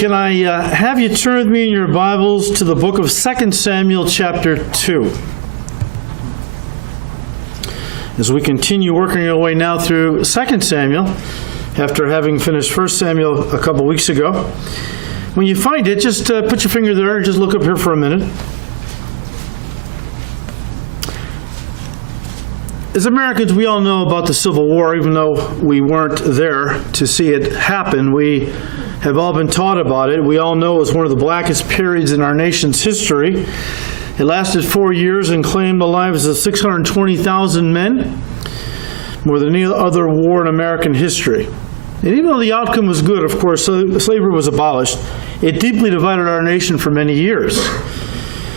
Can I have you turn with me in your Bibles to the book of 2 Samuel chapter 2. As we continue working our way now through 2 Samuel, after having finished 1 Samuel a couple weeks ago. When you find it, just put your finger there and just look up here for a minute. As Americans, we all know about the Civil War, even though we weren't there to see it happen. We have all been taught about it. We all know it was one of the blackest periods in our nation's history. It lasted 4 years and claimed the lives of 620,000 men, more than any other war in American history. And even though the outcome was good, of course, slavery was abolished, it deeply divided our nation for many years.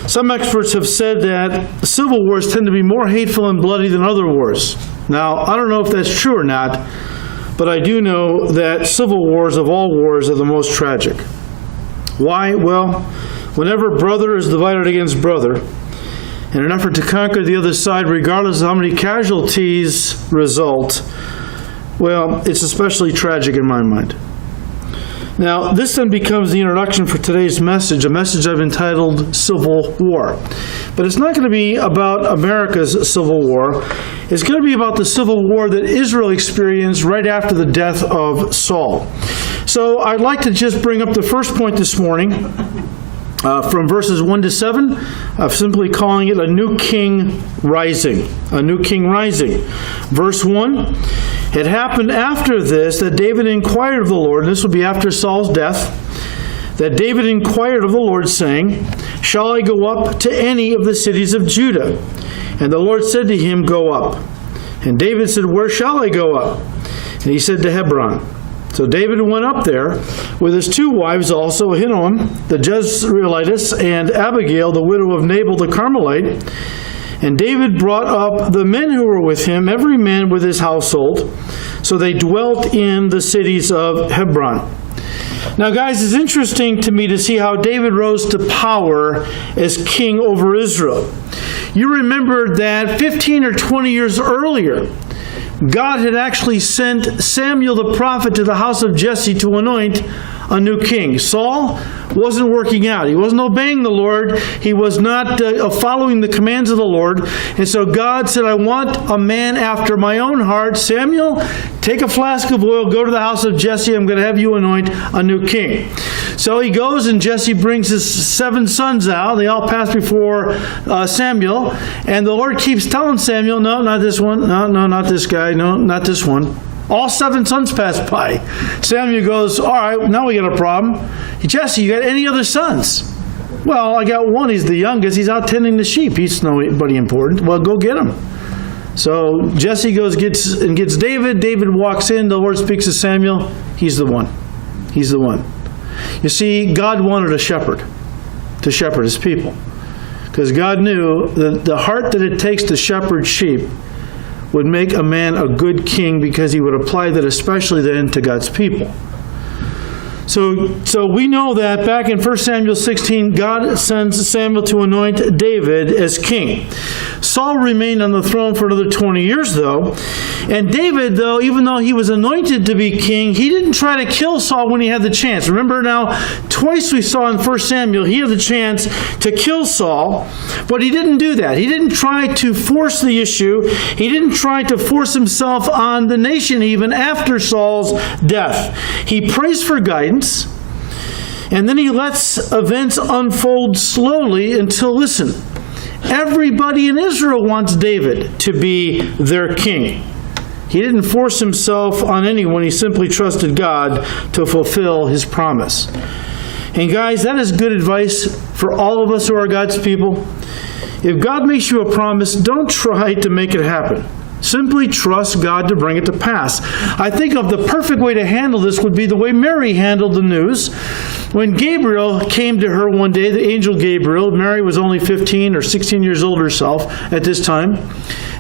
Some experts have said that civil wars tend to be more hateful and bloody than other wars. Now, I don't know if that's true or not, but I do know that civil wars of all wars are the most tragic. Why? Well, whenever brother is divided against brother, in an effort to conquer the other side, regardless of how many casualties result, well, it's especially tragic in my mind. Now, this then becomes the introduction for today's message, a message I've entitled Civil War. But it's not going to be about America's Civil War. It's going to be about the Civil War that Israel experienced right after the death of Saul. So I'd like to just bring up the first point this morning from verses 1 to 7, of simply calling it a new king rising. A new king rising. Verse 1. It happened after this that David inquired of the Lord, and this would be after Saul's death, that David inquired of the Lord, saying, Shall I go up to any of the cities of Judah? And the Lord said to him, Go up. And David said, Where shall I go up? And he said, To Hebron. So David went up there with his two wives also, Ahinoam, the Jezreelitess, and Abigail, the widow of Nabal the Carmelite. And David brought up the men who were with him, every man with his household. So they dwelt in the cities of Hebron. Now, guys, it's interesting to me to see how David rose to power as king over Israel. You remember that 15 or 20 years earlier, God had actually sent Samuel the prophet to the house of Jesse to anoint a new king. Saul wasn't working out. He wasn't obeying the Lord. He was not following the commands of the Lord. And so God said, I want a man after my own heart. Samuel, take a flask of oil, go to the house of Jesse. I'm going to have you anoint a new king. So he goes, and Jesse brings his 7 sons out. They all pass before Samuel. And the Lord keeps telling Samuel, no, not this one. No, not this guy. No, not this one. All 7 sons passed by. Samuel goes, all right, now we got a problem. Jesse, you got any other sons? Well, I got one. He's the youngest. He's out tending the sheep. He's nobody important. Well, go get him. So Jesse goes gets David. David walks in. The Lord speaks to Samuel. He's the one. He's the one. You see, God wanted a shepherd to shepherd his people. Because God knew that the heart that it takes to shepherd sheep would make a man a good king, because he would apply that especially then to God's people. So we know that back in 1 Samuel 16, God sends Samuel to anoint David as king. Saul remained on the throne for another 20 years, though. And David, though, even though he was anointed to be king, he didn't try to kill Saul when he had the chance. Remember now, twice we saw in 1 Samuel, he had the chance to kill Saul, but he didn't do that. He didn't try to force the issue. He didn't try to force himself on the nation even after Saul's death. He prays for guidance, and then he lets events unfold slowly until, listen, everybody in Israel wants David to be their king. He didn't force himself on anyone. He simply trusted God to fulfill his promise. And guys, that is good advice for all of us who are God's people. If God makes you a promise, don't try to make it happen. Simply trust God to bring it to pass. I think of the perfect way to handle this would be the way Mary handled the news. When Gabriel came to her one day, the angel Gabriel, Mary was only 15 or 16 years old herself at this time,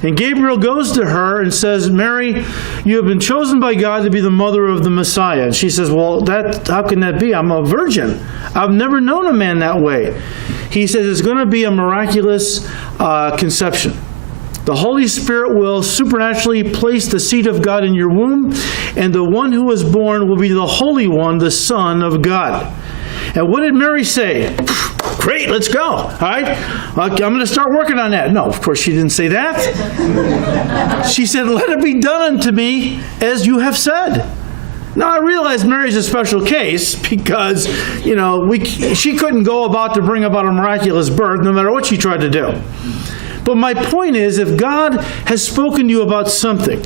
and Gabriel goes to her and says, Mary, you have been chosen by God to be the mother of the Messiah. And she says, well, how can that be? I'm a virgin. I've never known a man that way. He says it's going to be a miraculous conception. The Holy Spirit will supernaturally place the seed of God in your womb, and the one who is born will be the Holy One, the Son of God. And what did Mary say? Great, let's go. All right, I'm going to start working on that. No, of course she didn't say that. She said, let it be done unto me as you have said. Now, I realize Mary's a special case because, she couldn't go about to bring about a miraculous birth no matter what she tried to do. But my point is, if God has spoken to you about something,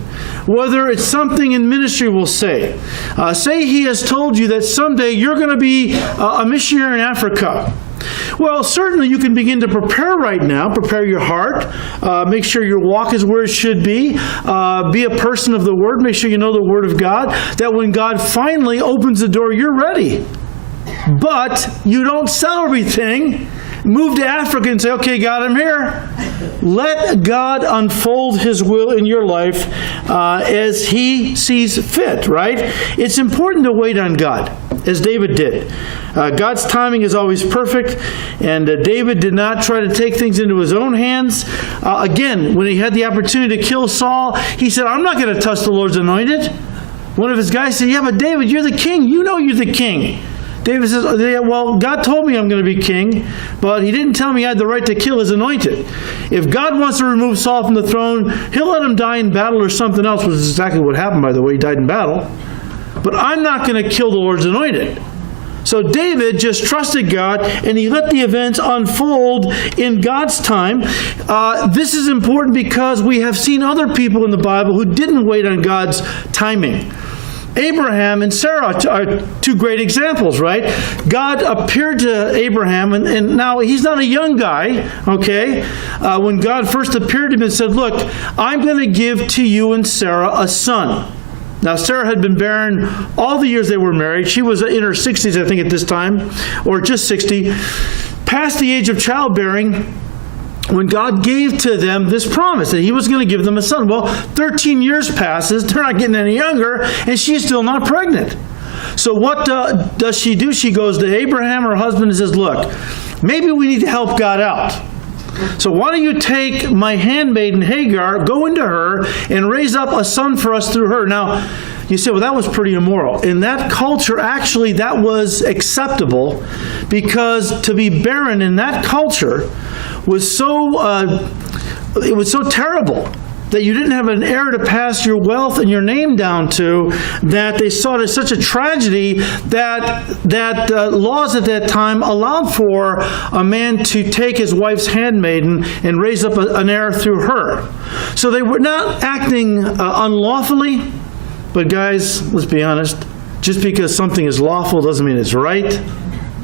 whether it's something in ministry, we'll say he has told you that someday you're going to be a missionary in Africa. Well, certainly you can begin to prepare right now. Prepare your heart. Make sure your walk is where it should be. Be a person of the Word. Make sure you know the Word of God. That when God finally opens the door, you're ready. But you don't sell everything. Move to Africa and say, okay, God, I'm here. Let God unfold His will in your life as He sees fit, right? It's important to wait on God, as David did. God's timing is always perfect, and David did not try to take things into his own hands. Again, when he had the opportunity to kill Saul, he said, I'm not going to touch the Lord's anointed. One of his guys said, yeah, but David, you're the king. You know you're the king. David says, well, God told me I'm going to be king, but He didn't tell me I had the right to kill His anointed. If God wants to remove Saul from the throne, He'll let him die in battle or something else, which is exactly what happened, by the way. He died in battle. But I'm not going to kill the Lord's anointed. So David just trusted God, and he let the events unfold in God's time. This is important because we have seen other people in the Bible who didn't wait on God's timing. Abraham and Sarah are two great examples, right? God appeared to Abraham, and now he's not a young guy, okay? When God first appeared to him and said, look, I'm going to give to you and Sarah a son. Now, Sarah had been barren all the years they were married. She was in her 60s, I think, at this time, or just 60, past the age of childbearing, when God gave to them this promise that He was going to give them a son. Well, 13 years passes, they're not getting any younger, and she's still not pregnant. So what does she do? She goes to Abraham, her husband, and says, look, maybe we need to help God out. So why don't you take my handmaiden Hagar, go into her, and raise up a son for us through her. Now, you say, well, that was pretty immoral. In that culture, actually, that was acceptable, because to be barren in that culture was so terrible that you didn't have an heir to pass your wealth and your name down to, that they saw it as such a tragedy that laws at that time allowed for a man to take his wife's handmaiden and raise up an heir through her. So they were not acting unlawfully, but guys, let's be honest, just because something is lawful doesn't mean it's right.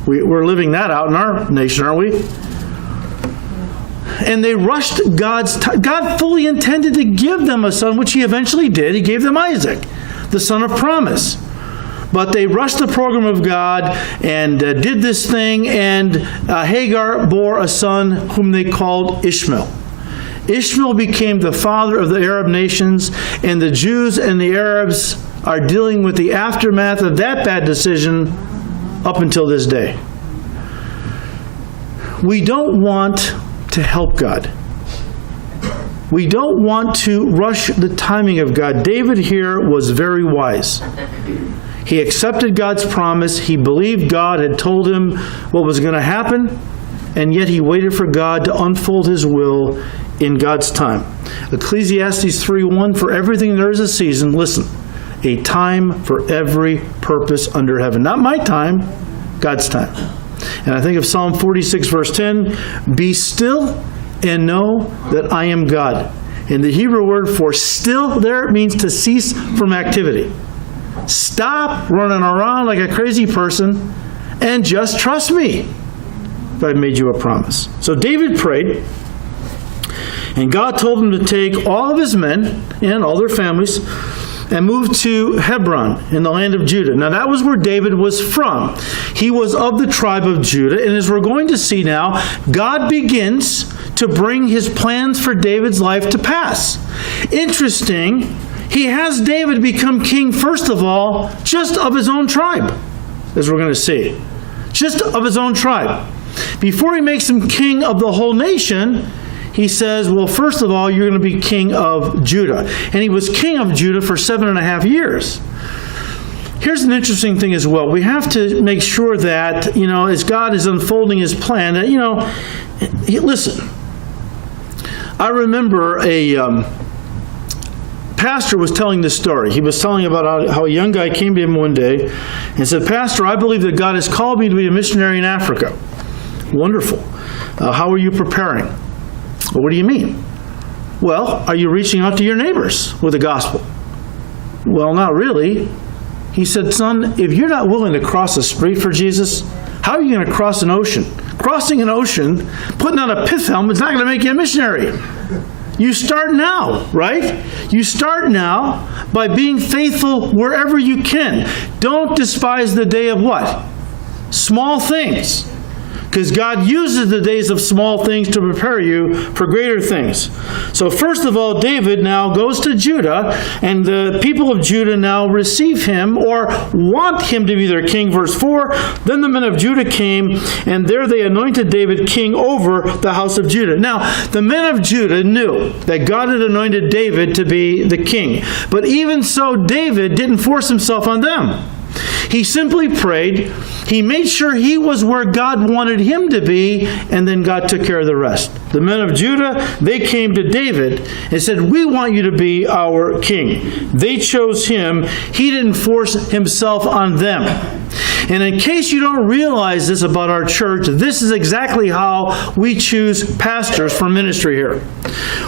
We're living that out in our nation, aren't we? And they rushed God fully intended to give them a son, which He eventually did. He gave them Isaac, the son of promise. But they rushed the program of God and did this thing, and Hagar bore a son whom they called Ishmael. Ishmael became the father of the Arab nations, and the Jews and the Arabs are dealing with the aftermath of that bad decision up until this day. We don't want to help God. We don't want to rush the timing of God. David here was very wise. He accepted God's promise. He believed God had told him what was going to happen, and yet he waited for God to unfold His will in God's time. Ecclesiastes 3:1, for everything there is a season, listen, a time for every purpose under heaven. Not my time, God's time. And I think of Psalm 46, verse 10, be still and know that I am God. And the Hebrew word for still there means to cease from activity. Stop running around like a crazy person and just trust me. I've made you a promise. So David prayed, and God told him to take all of his men and all their families and moved to Hebron in the land of Judah. Now that was where David was from. He was of the tribe of Judah, and as we're going to see now, God begins to bring His plans for David's life to pass. Interesting, He has David become king, first of all, just of his own tribe, as we're going to see. Just of his own tribe. Before He makes him king of the whole nation, He says, well, first of all, you're going to be king of Judah. And he was king of Judah for 7.5 years. here's an interesting thing as well. We have to make sure that, as God is unfolding his plan, that, listen, I remember a pastor was telling this story. He was telling about how a young guy came to him one day and said, "Pastor, I believe that God has called me to be a missionary in Africa." Wonderful. How are you preparing? Well, what do you mean? Well, are you reaching out to your neighbors with the gospel? Well, not really. He said, "Son, if you're not willing to cross the street for Jesus, how are you going to cross an ocean? Crossing an ocean, putting on a pith helmet is not going to make you a missionary. You start now, right? You start now by being faithful wherever you can. Don't despise the day of what? Small things. Because God uses the days of small things to prepare you for greater things." So first of all, David now goes to Judah, and the people of Judah now receive him or want him to be their king. Verse 4, "Then the men of Judah came, and there they anointed David king over the house of Judah." Now, the men of Judah knew that God had anointed David to be the king. But even so, David didn't force himself on them. He simply prayed. He made sure he was where God wanted him to be, and then God took care of the rest. The men of Judah, they came to David and said, "We want you to be our king." They chose him. He didn't force himself on them. And in case you don't realize this about our church, this is exactly how we choose pastors for ministry here.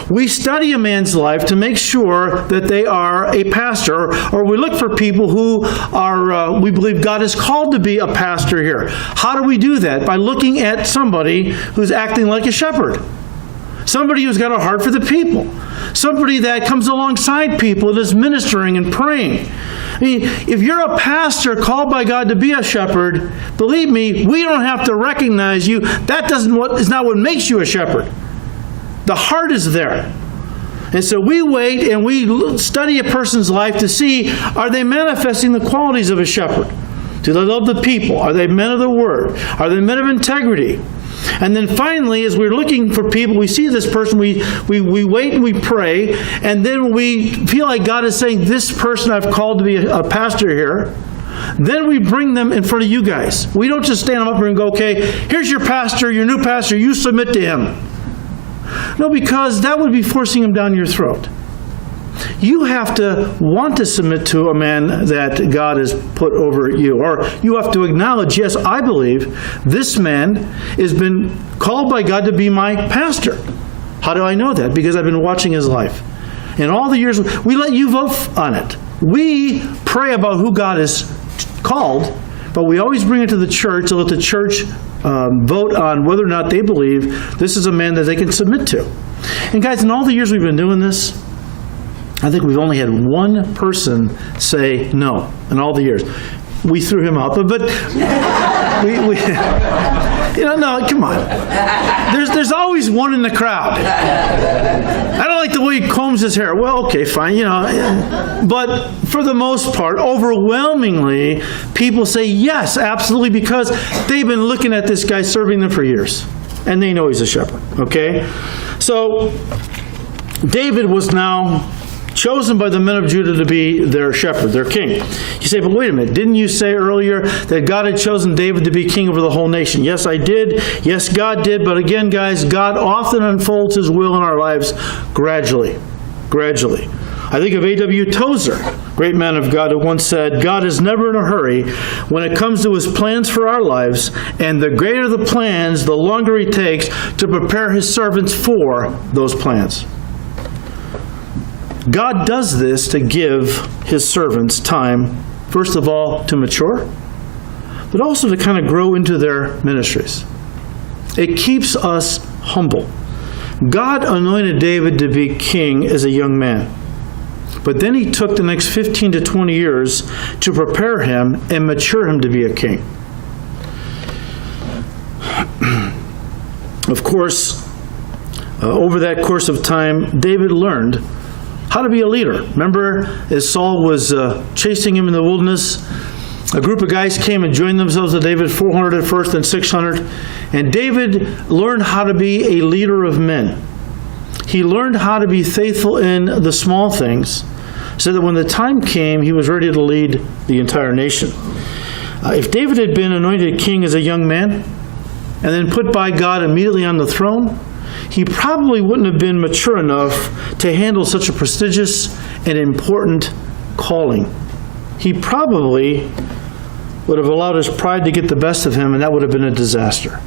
We study a man's life to make sure that they are a pastor, or we look for people who are, we believe God has called to be a pastor here. How do we do that? By looking at somebody who's acting like a shepherd. Somebody who's got a heart for the people. Somebody that comes alongside people and is ministering and praying. I mean, if you're a pastor called by God to be a shepherd, believe me, we don't have to recognize you. That is not what makes you a shepherd. The heart is there. And so we wait and we study a person's life to see, are they manifesting the qualities of a shepherd? Do they love the people? Are they men of the word? Are they men of integrity? And then finally, as we're looking for people, we see this person, we wait and we pray, and then we feel like God is saying, this person I've called to be a pastor here. Then we bring them in front of you guys. We don't just stand them up here and go, okay, here's your pastor, your new pastor, you submit to him. No, because that would be forcing him down your throat. You have to want to submit to a man that God has put over you. Or you have to acknowledge, yes, I believe this man has been called by God to be my pastor. How do I know that? Because I've been watching his life. In all the years, we let you vote on it. We pray about who God has called, but we always bring it to the church to let the church vote on whether or not they believe this is a man that they can submit to. And guys, in all the years we've been doing this, I think we've only had one person say no in all the years. We threw him out, but no, come on. There's always one in the crowd. I don't like the way he combs his hair. Well, okay, fine, But for the most part, overwhelmingly, people say yes, absolutely, because they've been looking at this guy serving them for years, and they know he's a shepherd, okay? So David was now chosen by the men of Judah to be their shepherd, their king. You say, but wait a minute, didn't you say earlier that God had chosen David to be king over the whole nation? Yes, I did. Yes, God did. But again, guys, God often unfolds his will in our lives gradually. Gradually. I think of A.W. Tozer, great man of God, who once said, God is never in a hurry when it comes to his plans for our lives, and the greater the plans, the longer he takes to prepare his servants for those plans. God does this to give his servants time, first of all, to mature, but also to kind of grow into their ministries. It keeps us humble. God anointed David to be king as a young man, but then he took the next 15 to 20 years to prepare him and mature him to be a king. Of course, over that course of time, David learned how to be a leader. Remember, as Saul was chasing him in the wilderness, a group of guys came and joined themselves to David, 400 at first and 600. And David learned how to be a leader of men. He learned how to be faithful in the small things so that when the time came, he was ready to lead the entire nation. If David had been anointed king as a young man and then put by God immediately on the throne, he probably wouldn't have been mature enough to handle such a prestigious and important calling. He probably would have allowed his pride to get the best of him, and that would have been a disaster.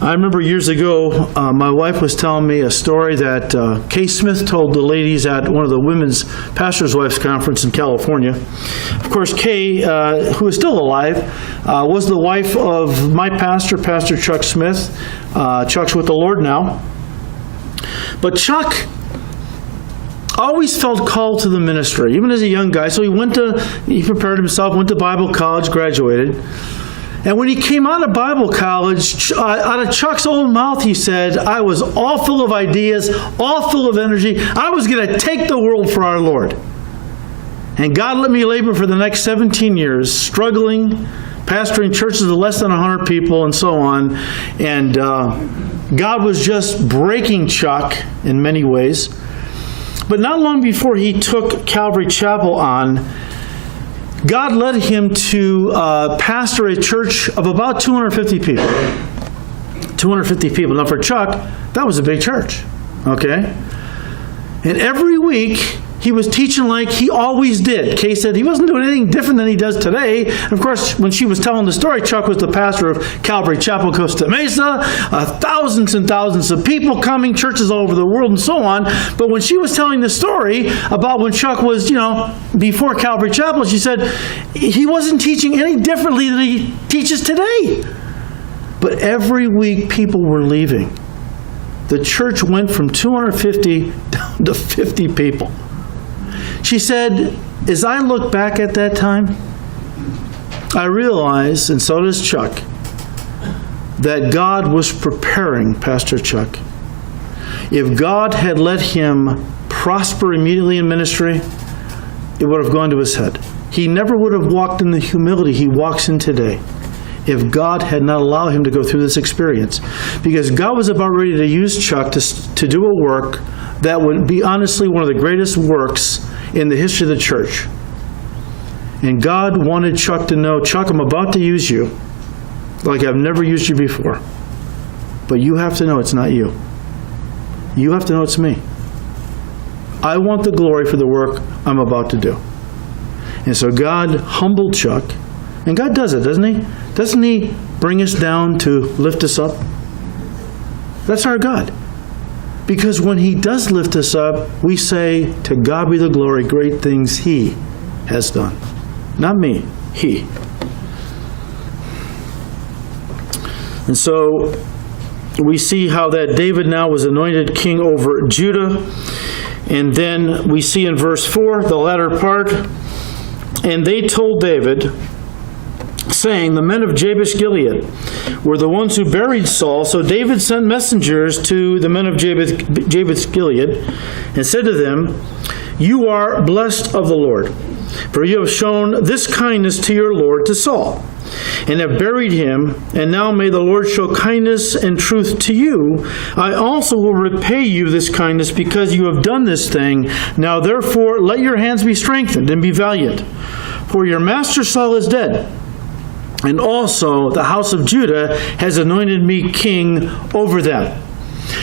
I remember years ago, my wife was telling me a story that Kay Smith told the ladies at one of the Women's Pastor's Wives Conference in California. Of course, Kay, who is still alive, was the wife of my pastor, Pastor Chuck Smith. Chuck's with the Lord now. But Chuck always felt called to the ministry, even as a young guy. So he prepared himself, went to Bible college, graduated. And when he came out of Bible college, out of Chuck's own mouth, he said, I was all full of ideas, all full of energy. I was going to take the world for our Lord. And God let me labor for the next 17 years, struggling, pastoring churches of less than 100 people and so on. And God was just breaking Chuck in many ways. But not long before he took Calvary Chapel on, God led him to pastor a church of about 250 people. 250 people. Now for Chuck, that was a big church. Okay? And every week, he was teaching like he always did. Kay said he wasn't doing anything different than he does today. And of course, when she was telling the story, Chuck was the pastor of Calvary Chapel, Costa Mesa, thousands and thousands of people coming, churches all over the world and so on. But when she was telling the story about when Chuck was, before Calvary Chapel, she said he wasn't teaching any differently than he teaches today. But every week people were leaving. The church went from 250 down to 50 people. She said, as I look back at that time, I realize, and so does Chuck, that God was preparing Pastor Chuck. If God had let him prosper immediately in ministry, it would have gone to his head. He never would have walked in the humility he walks in today if God had not allowed him to go through this experience. Because God was about ready to use Chuck to do a work that would be honestly one of the greatest works in the history of the church. And God wanted Chuck to know, Chuck, I'm about to use you like I've never used you before. But you have to know it's not you. You have to know it's me. I want the glory for the work I'm about to do. And so God humbled Chuck. And God does it, doesn't he? Doesn't he bring us down to lift us up? That's our God. Because when he does lift us up, we say, to God be the glory, great things he has done. Not me, he. And so we see how that David now was anointed king over Judah. And then we see in verse 4, the latter part, and they told David, saying, the men of Jabesh Gilead were the ones who buried Saul. So David sent messengers to the men of Jabesh Gilead and said to them, you are blessed of the Lord, for you have shown this kindness to your Lord, to Saul, and have buried him. And now may the Lord show kindness and truth to you. I also will repay you this kindness because you have done this thing. Now therefore let your hands be strengthened and be valiant, for your master Saul is dead. And also the house of Judah has anointed me king over them.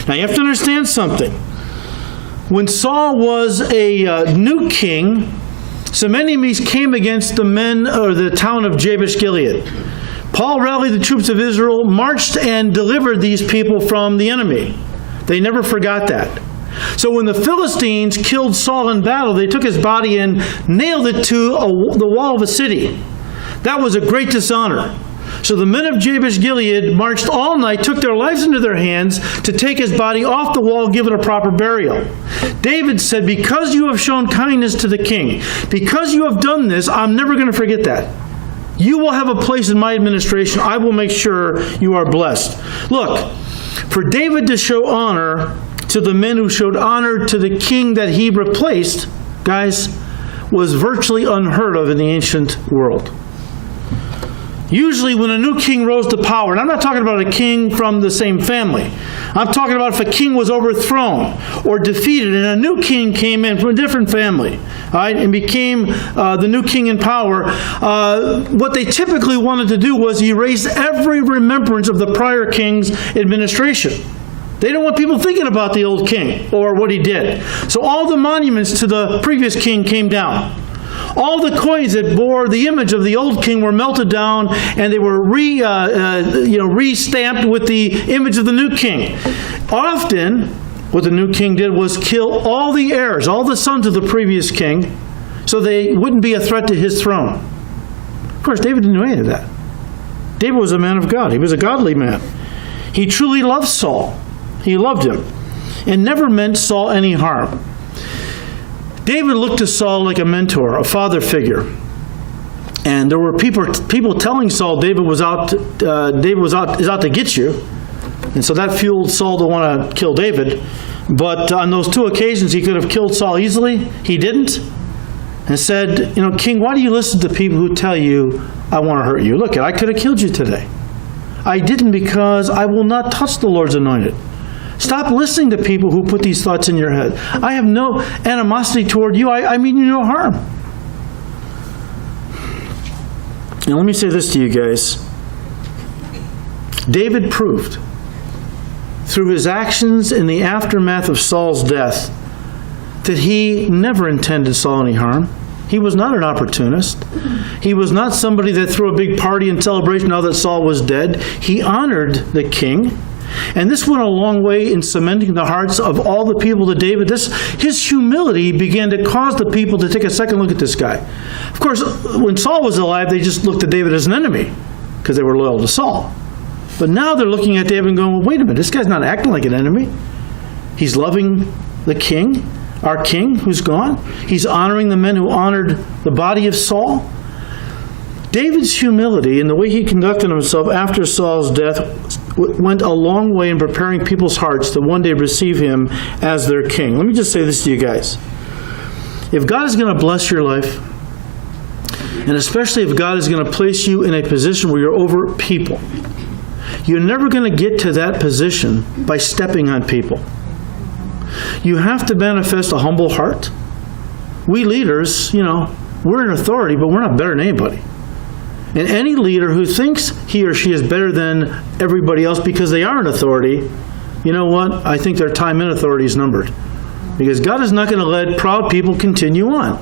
Now you have to understand something. When Saul was a new king, some enemies came against the men or the town of Jabesh Gilead. Paul rallied the troops of Israel, marched and delivered these people from the enemy. They never forgot that. So when the Philistines killed Saul in battle, they took his body and nailed it to the wall of a city. That was a great dishonor. So the men of Jabesh Gilead marched all night, took their lives into their hands to take his body off the wall, give it a proper burial. David said, because you have shown kindness to the king, because you have done this, I'm never going to forget that. You will have a place in my administration. I will make sure you are blessed. Look, for David to show honor to the men who showed honor to the king that he replaced, guys, was virtually unheard of in the ancient world. Usually when a new king rose to power, and I'm not talking about a king from the same family, I'm talking about if a king was overthrown or defeated and a new king came in from a different family, all right, and became the new king in power, what they typically wanted to do was erase every remembrance of the prior king's administration. They don't want people thinking about the old king or what he did. So all the monuments to the previous king came down. All the coins that bore the image of the old king were melted down, and they were re-stamped with the image of the new king. Often, what the new king did was kill all the heirs, all the sons of the previous king, so they wouldn't be a threat to his throne. Of course, David didn't do any of that. David was a man of God. He was a godly man. He truly loved Saul. He loved him and never meant Saul any harm. David looked to Saul like a mentor, a father figure. And there were people telling Saul David is out to get you. And so that fueled Saul to want to kill David. But on those two occasions, he could have killed Saul easily. He didn't. And said, King, why do you listen to people who tell you, I want to hurt you? Look, I could have killed you today. I didn't because I will not touch the Lord's anointed. Stop listening to people who put these thoughts in your head. I have no animosity toward you. I mean you no harm. Now let me say this to you guys. David proved through his actions in the aftermath of Saul's death that he never intended Saul any harm. He was not an opportunist. He was not somebody that threw a big party and celebration now that Saul was dead. He honored the king. And this went a long way in cementing the hearts of all the people to David. His humility began to cause the people to take a second look at this guy. Of course, when Saul was alive, they just looked at David as an enemy because they were loyal to Saul. But now they're looking at David and going, well, wait a minute, this guy's not acting like an enemy. He's loving the king, our king who's gone. He's honoring the men who honored the body of Saul. David's humility and the way he conducted himself after Saul's death went a long way in preparing people's hearts to one day receive him as their king. Let me just say this to you guys. If God is going to bless your life, and especially if God is going to place you in a position where you're over people, you're never going to get to that position by stepping on people. You have to manifest a humble heart. We leaders, we're in authority, but we're not better than anybody. And any leader who thinks he or she is better than everybody else because they are in authority, you know what? I think their time in authority is numbered. Because God is not going to let proud people continue on.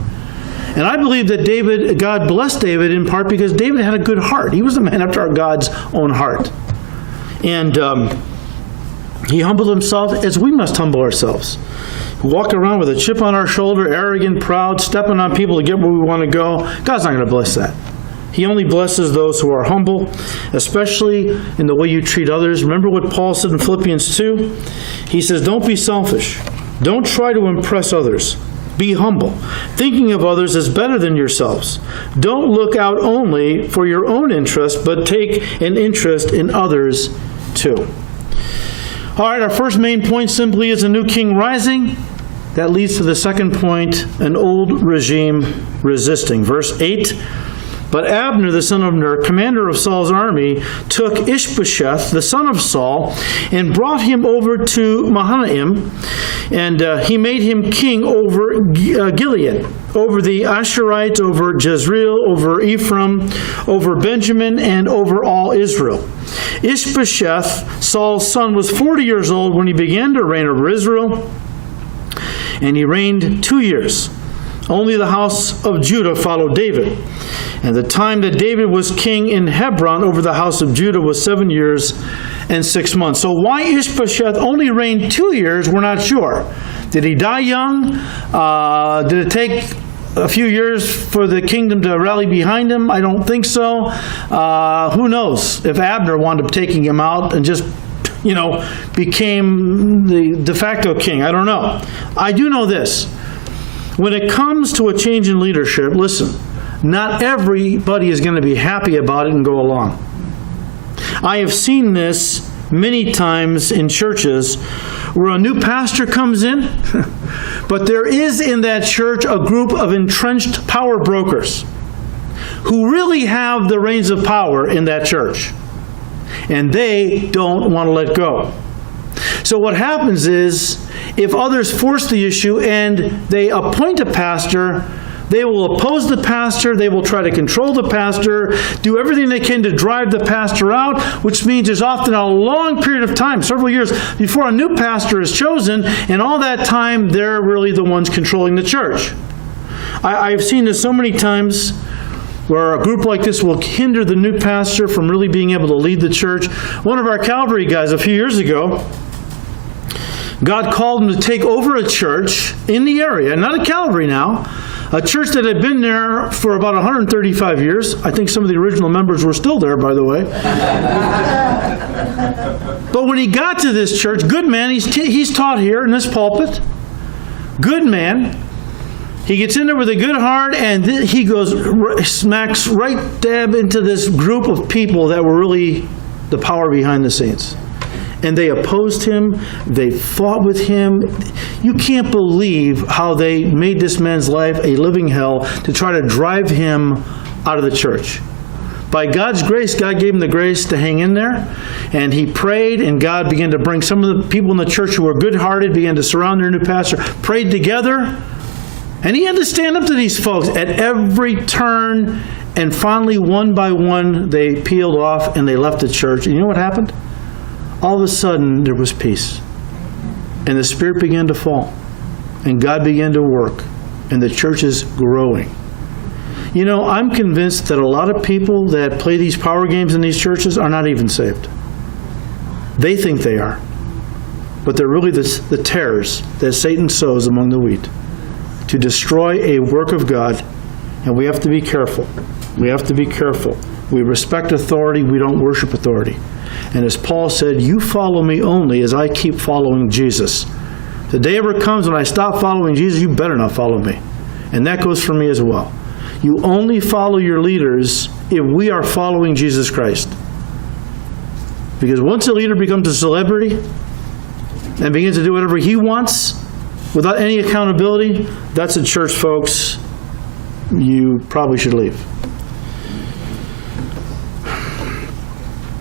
And I believe that God blessed David in part because David had a good heart. He was a man after God's own heart. And he humbled himself as we must humble ourselves. Walk around with a chip on our shoulder, arrogant, proud, stepping on people to get where we want to go. God's not going to bless that. He only blesses those who are humble, especially in the way you treat others. Remember what Paul said in Philippians 2? He says, don't be selfish. Don't try to impress others. Be humble, thinking of others as better than yourselves. Don't look out only for your own interest, but take an interest in others too. All right, our first main point simply is a new king rising. That leads to the second point, an old regime resisting. Verse 8. But Abner, the son of Ner, commander of Saul's army, took Ishbosheth, the son of Saul, and brought him over to Mahanaim, and he made him king over Gilead, over the Asherites, over Jezreel, over Ephraim, over Benjamin, and over all Israel. Ishbosheth, Saul's son, was 40 years old when he began to reign over Israel, and he reigned 2 years. Only the house of Judah followed David. And the time that David was king in Hebron over the house of Judah was 7 years and 6 months. So why Ishbosheth only reigned 2 years, we're not sure. Did he die young? Did it take a few years for the kingdom to rally behind him? I don't think so. Who knows if Abner wound up taking him out and just, became the de facto king. I don't know. I do know this. When it comes to a change in leadership, listen, not everybody is going to be happy about it and go along. I have seen this many times in churches where a new pastor comes in, but there is in that church a group of entrenched power brokers who really have the reins of power in that church, and they don't want to let go. So what happens is, if others force the issue and they appoint a pastor, they will oppose the pastor, they will try to control the pastor, do everything they can to drive the pastor out, which means there's often a long period of time, several years, before a new pastor is chosen, and all that time they're really the ones controlling the church. I've seen this so many times where a group like this will hinder the new pastor from really being able to lead the church. One of our Calvary guys a few years ago, God called him to take over a church in the area, not a Calvary now, a church that had been there for about 135 years. I think some of the original members were still there, by the way. But when he got to this church, good man, he's taught here in this pulpit, good man. He gets in there with a good heart, and he smacks right dab into this group of people that were really the power behind the scenes. And they opposed him. They fought with him. You can't believe how they made this man's life a living hell to try to drive him out of the church. By God's grace, God gave him the grace to hang in there. And he prayed, and God began to bring some of the people in the church who were good-hearted, began to surround their new pastor, prayed together. And he had to stand up to these folks at every turn. And finally, one by one, they peeled off and they left the church. And you know what happened? All of a sudden, there was peace. And the Spirit began to fall. And God began to work. And the church is growing. You know, I'm convinced that a lot of people that play these power games in these churches are not even saved. They think they are. But they're really the tares that Satan sows among the wheat to destroy a work of God. And we have to be careful. We have to be careful. We respect authority. We don't worship authority. And as Paul said, you follow me only as I keep following Jesus. The day ever comes when I stop following Jesus, you better not follow me. And that goes for me as well. You only follow your leaders if we are following Jesus Christ. Because once a leader becomes a celebrity and begins to do whatever he wants without any accountability, that's a church, folks. You probably should leave.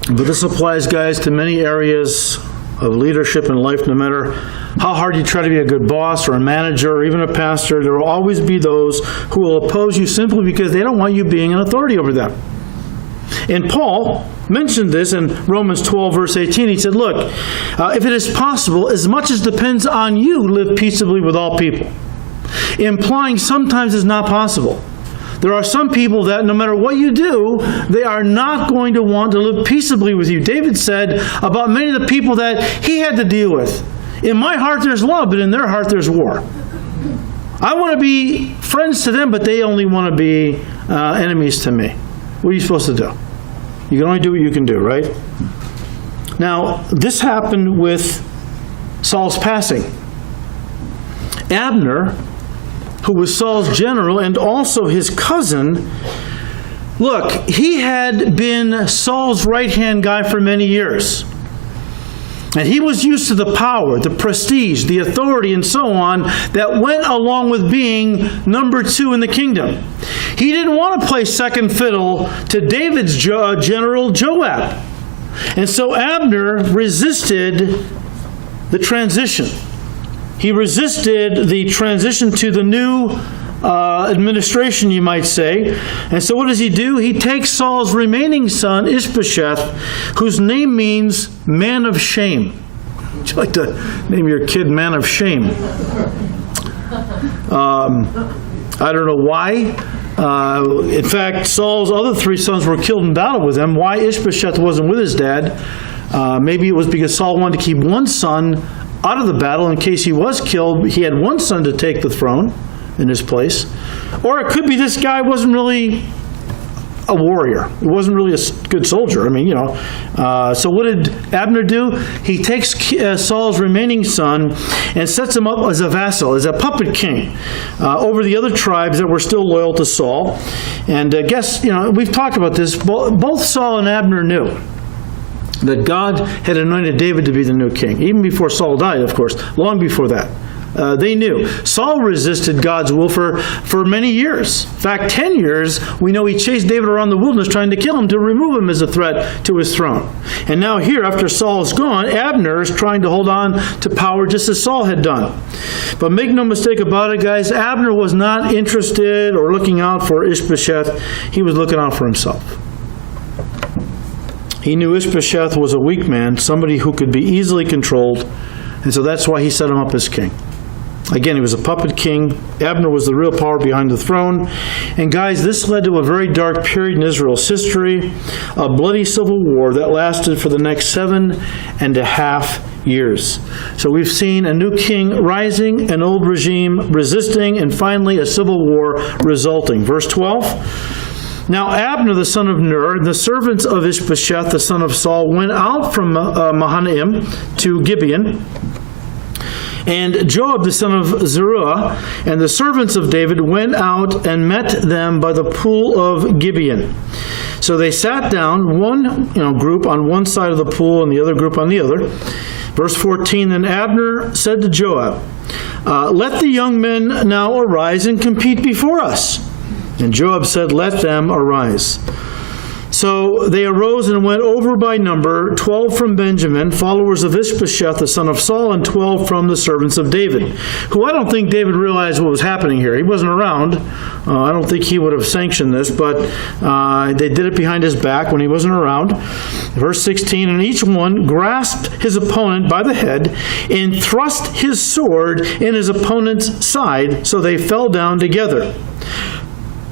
But this applies, guys, to many areas of leadership in life. No matter how hard you try to be a good boss or a manager or even a pastor, there will always be those who will oppose you simply because they don't want you being an authority over them. And Paul mentioned this in Romans 12, verse 18. He said, look, if it is possible, as much as depends on you, live peaceably with all people. Implying sometimes it's not possible. There are some people that no matter what you do, they are not going to want to live peaceably with you. David said about many of the people that he had to deal with, in my heart there's love, but in their heart there's war. I want to be friends to them, but they only want to be enemies to me. What are you supposed to do? You can only do what you can do, right? Now, this happened with Saul's passing. Abner, who was Saul's general and also his cousin, look, he had been Saul's right-hand guy for many years. And he was used to the power, the prestige, the authority, and so on that went along with being number two in the kingdom. He didn't want to play second fiddle to David's general Joab. And so Abner resisted the transition. He resisted the transition to the new administration, you might say. And so what does he do? He takes Saul's remaining son, Ishbosheth, whose name means man of shame. Would you like to name your kid man of shame? I don't know why. In fact, Saul's other three sons were killed in battle with him. Why Ishbosheth wasn't with his dad? Maybe it was because Saul wanted to keep one son out of the battle in case he was killed. He had one son to take the throne in his place. Or it could be this guy wasn't really a warrior. He wasn't really a good soldier. I mean, So what did Abner do? He takes Saul's remaining son and sets him up as a vassal, as a puppet king over the other tribes that were still loyal to Saul. And we've talked about this. Both Saul and Abner knew that God had anointed David to be the new king, even before Saul died, of course, long before that. They knew. Saul resisted God's will for many years. In fact, 10 years, we know he chased David around the wilderness trying to kill him, to remove him as a threat to his throne. And now here, after Saul is gone, Abner is trying to hold on to power just as Saul had done. But make no mistake about it, guys, Abner was not interested or looking out for Ishbosheth. He was looking out for himself. He knew Ishbosheth was a weak man, somebody who could be easily controlled, and so that's why he set him up as king. Again, he was a puppet king. Abner was the real power behind the throne. And guys, this led to a very dark period in Israel's history, a bloody civil war that lasted for the next 7.5 years. So we've seen a new king rising, an old regime resisting, and finally a civil war resulting. Verse 12. Now Abner the son of Ner, and the servants of Ishbosheth the son of Saul, went out from Mahanaim to Gibeon. And Joab the son of Zeruiah and the servants of David went out and met them by the pool of Gibeon. So they sat down, one group on one side of the pool and the other group on the other. Verse 14, then Abner said to Joab, let the young men now arise and compete before us. And Joab said, let them arise. So they arose and went over by number, 12 from Benjamin, followers of Ishbosheth the son of Saul, and 12 from the servants of David, who I don't think David realized what was happening here. He wasn't around. I don't think he would have sanctioned this, but they did it behind his back when he wasn't around. Verse 16, and each one grasped his opponent by the head and thrust his sword in his opponent's side, so they fell down together.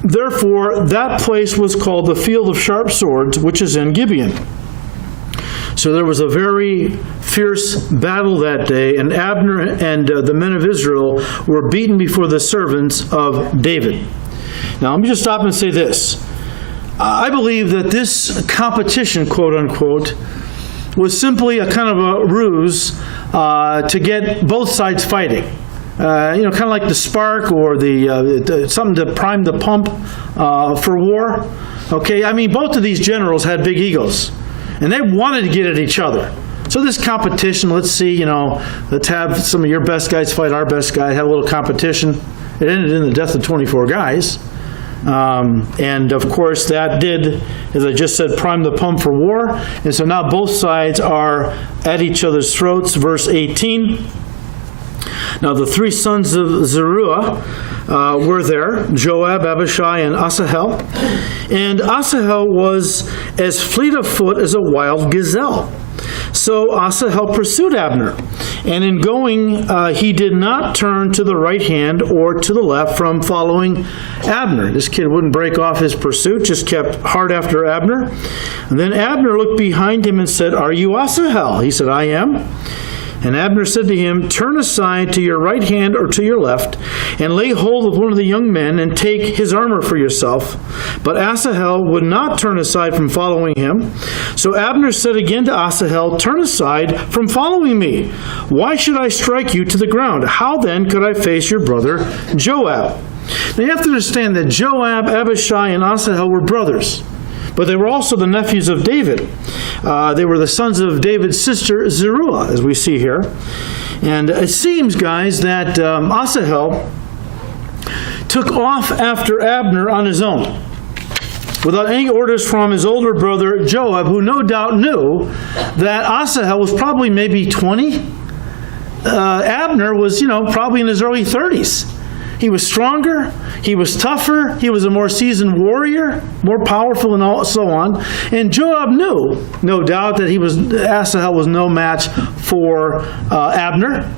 Therefore, that place was called the Field of Sharp Swords, which is in Gibeon. So there was a very fierce battle that day, and Abner and the men of Israel were beaten before the servants of David. Now, let me just stop and say this. I believe that this competition, quote unquote, was simply a kind of a ruse to get both sides fighting. Kind of like the spark or the something to prime the pump for war. Okay, I mean, both of these generals had big egos, and they wanted to get at each other. So this competition, let's see, let's have some of your best guys fight our best guy, have a little competition. It ended in the death of 24 guys. And of course, that did, as I just said, prime the pump for war. And so now both sides are at each other's throats. Verse 18. Now the three sons of Zeruiah were there, Joab, Abishai, and Asahel. And Asahel was as fleet of foot as a wild gazelle. So Asahel pursued Abner, and in going he did not turn to the right hand or to the left from following Abner. This kid wouldn't break off his pursuit, just kept hard after Abner. And then Abner looked behind him and said, "Are you Asahel?" He said, "I am." And Abner said to him, "Turn aside to your right hand or to your left, and lay hold of one of the young men, and take his armor for yourself." But Asahel would not turn aside from following him. So Abner said again to Asahel, "Turn aside from following me. Why should I strike you to the ground? How then could I face your brother Joab?" Now you have to understand that Joab, Abishai, and Asahel were brothers. But they were also the nephews of David. They were the sons of David's sister Zeruiah, as we see here. And it seems, guys, that Asahel took off after Abner on his own, without any orders from his older brother Joab, who no doubt knew that Asahel was probably maybe 20. Abner was, probably in his early 30s. He was stronger, he was tougher, he was a more seasoned warrior, more powerful, and so on. And Joab knew, no doubt, that Asahel was no match for Abner.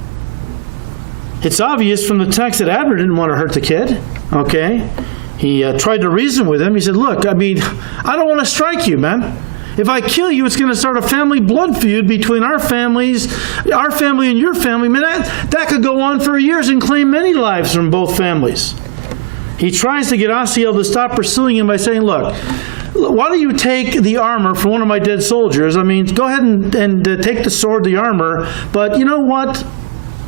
It's obvious from the text that Abner didn't want to hurt the kid. Okay, he tried to reason with him. He said, "Look, I don't want to strike you, man. If I kill you, it's going to start a family blood feud between our families, our family and your family. Man, that could go on for years and claim many lives from both families." He tries to get Asahel to stop pursuing him by saying, "Look, why don't you take the armor from one of my dead soldiers? Go ahead and take the sword, the armor, but you know what?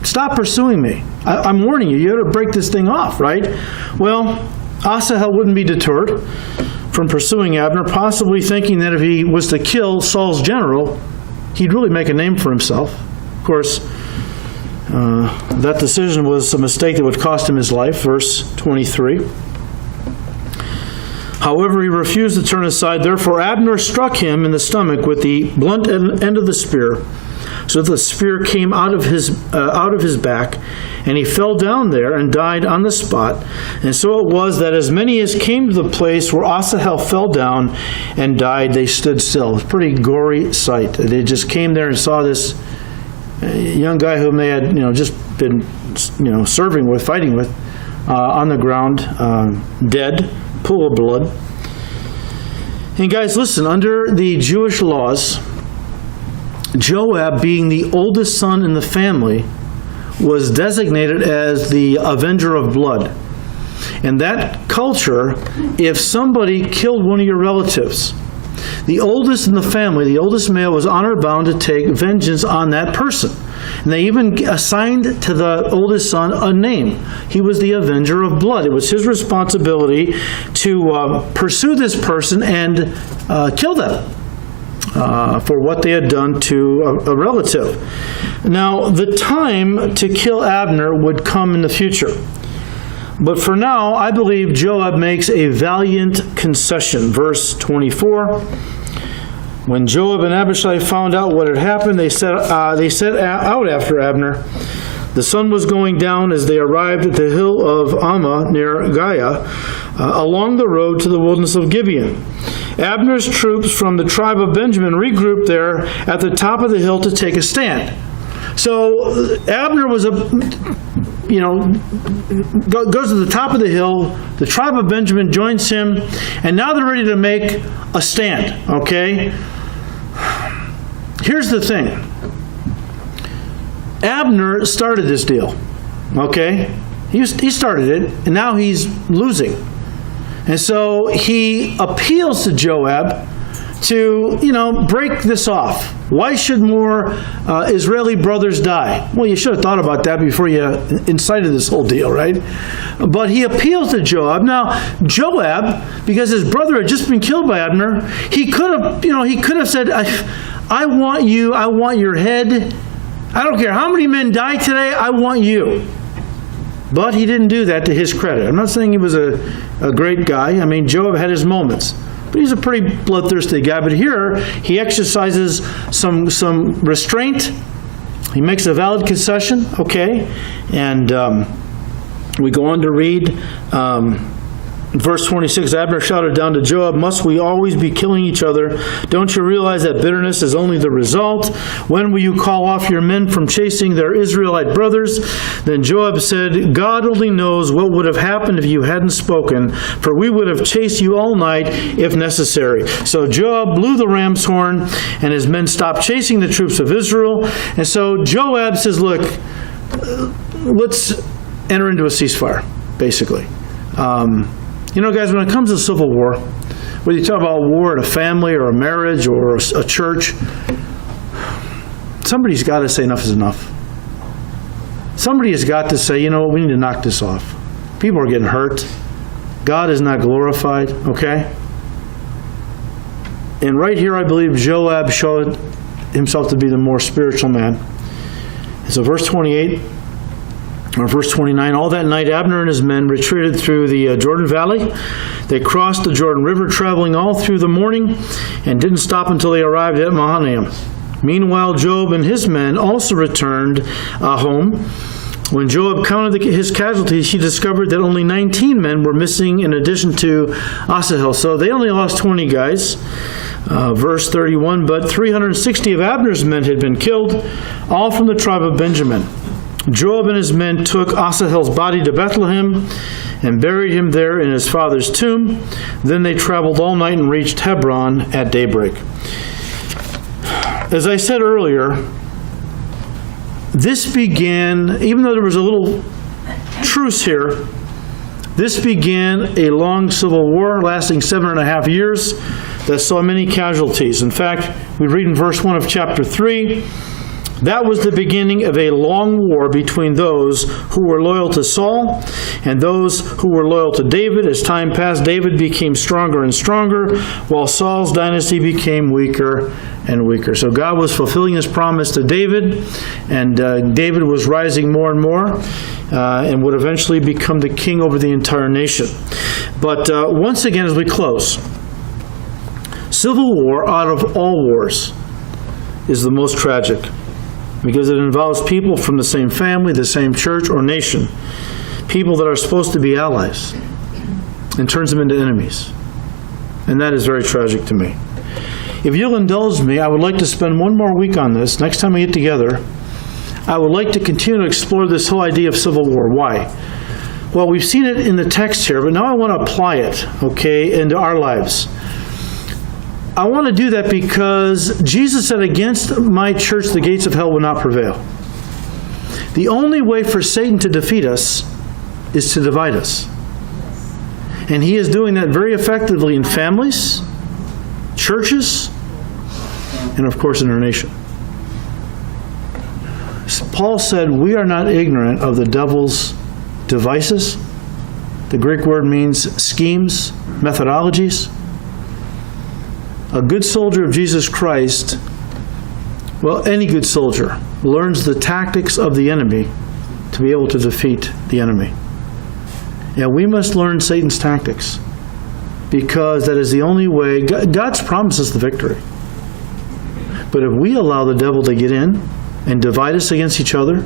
Stop pursuing me. I'm warning you. You got to break this thing off, right?" Well, Asahel wouldn't be deterred from pursuing Abner, possibly thinking that if he was to kill Saul's general, he'd really make a name for himself. Of course, That decision was a mistake that would cost him his life. Verse 23. However, he refused to turn aside. Therefore, Abner struck him in the stomach with the blunt end of the spear, so that the spear came out of his back, and he fell down there and died on the spot. And so it was that as many as came to the place where Asahel fell down and died, they stood still. It's a pretty gory sight. They just came there and saw this young guy whom they had, just been, serving with, fighting with, on the ground, dead. Pool of blood. And guys, listen, under the Jewish laws, Joab, being the oldest son in the family, was designated as the avenger of blood. In that culture, if somebody killed one of your relatives, the oldest in the family, the oldest male, was honor bound to take vengeance on that person. And they even assigned to the oldest son a name. He was the avenger of blood. It was his responsibility to pursue this person and kill them for what they had done to a relative. Now, the time to kill Abner would come in the future. But for now, I believe Joab makes a valiant concession. Verse 24. When Joab and Abishai found out what had happened, they set out after Abner. The sun was going down as they arrived at the hill of Ammah near Giah, along the road to the wilderness of Gibeon. Abner's troops from the tribe of Benjamin regrouped there at the top of the hill to take a stand. So Abner was goes to the top of the hill. The tribe of Benjamin joins him, and now they're ready to make a stand. Okay. Here's the thing. Abner started this deal. Okay, he started it, and now he's losing, and so he appeals to Joab to break this off. Why should more Israeli brothers die? Well, you should have thought about that before you incited this whole deal, right? But he appeals to Joab. Now, Joab, because his brother had just been killed by Abner, he could have said, I want you, I want your head. I don't care how many men die today, I want you. But he didn't do that, to his credit. I'm not saying he was a great guy. I mean, Joab had his moments. But he's a pretty bloodthirsty guy. But here, he exercises some restraint. He makes a valid concession, okay? And we go on to read verse 26. Abner shouted down to Joab, "Must we always be killing each other? Don't you realize that bitterness is only the result? When will you call off your men from chasing their Israelite brothers?" Then Joab said, "God only knows what would have happened if you hadn't spoken, for we would have chased you all night if necessary." So Joab blew the ram's horn, and his men stopped chasing the troops of Israel. And so Joab says, look, let's enter into a ceasefire, basically. Guys, when it comes to civil war, whether you talk about war in a family or a marriage or a church, somebody's got to say enough is enough. Somebody has got to say, we need to knock this off. People are getting hurt. God is not glorified, okay? And right here, I believe Joab showed himself to be the more spiritual man. And so verse 28, or verse 29, all that night Abner and his men retreated through the Jordan Valley. They crossed the Jordan River, traveling all through the morning, and didn't stop until they arrived at Mahanaim. Meanwhile, Joab and his men also returned home. When Joab counted his casualties, he discovered that only 19 men were missing in addition to Asahel. So they only lost 20 guys. Verse 31, but 360 of Abner's men had been killed, all from the tribe of Benjamin. Joab and his men took Asahel's body to Bethlehem and buried him there in his father's tomb. Then they traveled all night and reached Hebron at daybreak. As I said earlier, this began, even though there was a little truce here, this began a long civil war lasting 7.5 years that saw many casualties. In fact, we read in verse 1 of chapter 3, That was the beginning of a long war between those who were loyal to Saul and those who were loyal to David. As time passed, David became stronger and stronger, while Saul's dynasty became weaker and weaker. So God was fulfilling his promise to David, and David was rising more and more, and would eventually become the king over the entire nation. But once again, as we close, civil war, out of all wars, is the most tragic, because it involves people from the same family, the same church or nation, people that are supposed to be allies, and turns them into enemies. And that is very tragic to me. If you'll indulge me, I would like to spend one more week on this. Next time we get together, I would like to continue to explore this whole idea of civil war. Why? Well, we've seen it in the text here, but now I want to apply it, okay, into our lives. I want to do that because Jesus said, against my church, the gates of hell will not prevail. The only way for Satan to defeat us is to divide us. And he is doing that very effectively in families, churches, and of course in our nation. Paul said, we are not ignorant of the devil's devices. The Greek word means schemes, methodologies. A good soldier of Jesus Christ, well, any good soldier, learns the tactics of the enemy to be able to defeat the enemy. And we must learn Satan's tactics, because that is the only way. God's promised us the victory. But if we allow the devil to get in and divide us against each other,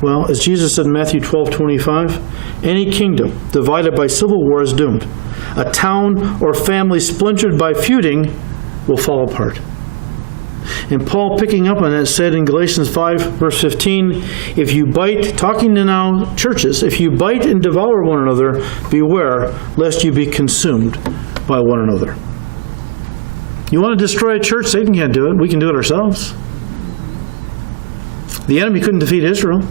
well, as Jesus said in Matthew 12:25, any kingdom divided by civil war is doomed. A town or family splintered by feuding will fall apart. And Paul, picking up on that, said in Galatians 5, verse 15, if you bite, talking to now churches, if you bite and devour one another, beware lest you be consumed by one another. You want to destroy a church? Satan can't do it. We can do it ourselves. The enemy couldn't defeat Israel.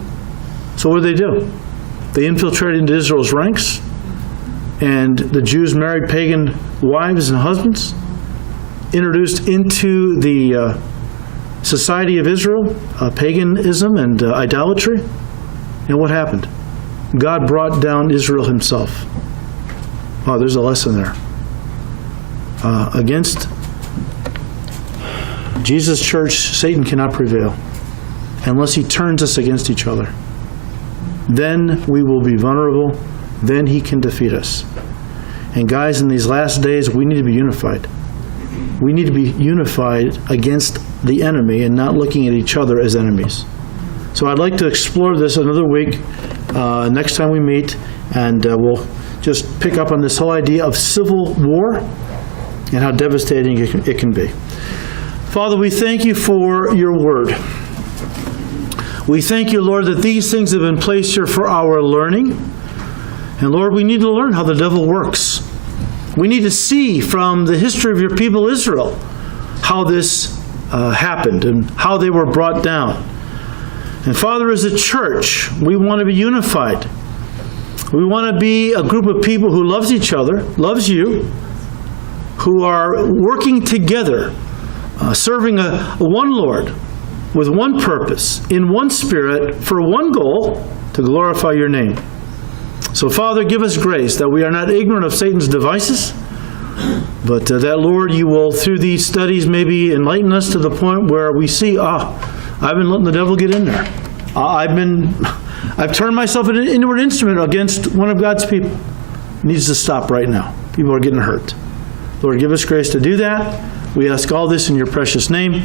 So what did they do? They infiltrated into Israel's ranks, and the Jews married pagan wives and husbands, introduced into the society of Israel paganism and idolatry. And what happened? God brought down Israel himself. Oh, there's a lesson there. Against Jesus' church, Satan cannot prevail unless he turns us against each other. Then we will be vulnerable. Then he can defeat us. And guys, in these last days, we need to be unified. We need to be unified against the enemy and not looking at each other as enemies. So I'd like to explore this another week, next time we meet, and we'll just pick up on this whole idea of civil war and how devastating it can be. Father, we thank you for your word. We thank you, Lord, that these things have been placed here for our learning. And Lord, we need to learn how the devil works. We need to see from the history of your people Israel how this happened and how they were brought down. And Father, as a church, we want to be unified. We want to be a group of people who loves each other, loves you, who are working together, serving one Lord, with one purpose, in one spirit, for one goal, to glorify your name. So, Father, give us grace that we are not ignorant of Satan's devices, but that, Lord, you will, through these studies, maybe enlighten us to the point where we see, I've been letting the devil get in there. I've turned myself into an inward instrument against one of God's people. It needs to stop right now. People are getting hurt. Lord, give us grace to do that. We ask all this in your precious name.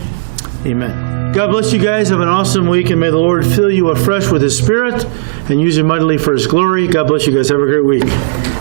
Amen. God bless you guys. Have an awesome week, and may the Lord fill you afresh with his Spirit and use you mightily for his glory. God bless you guys. Have a great week.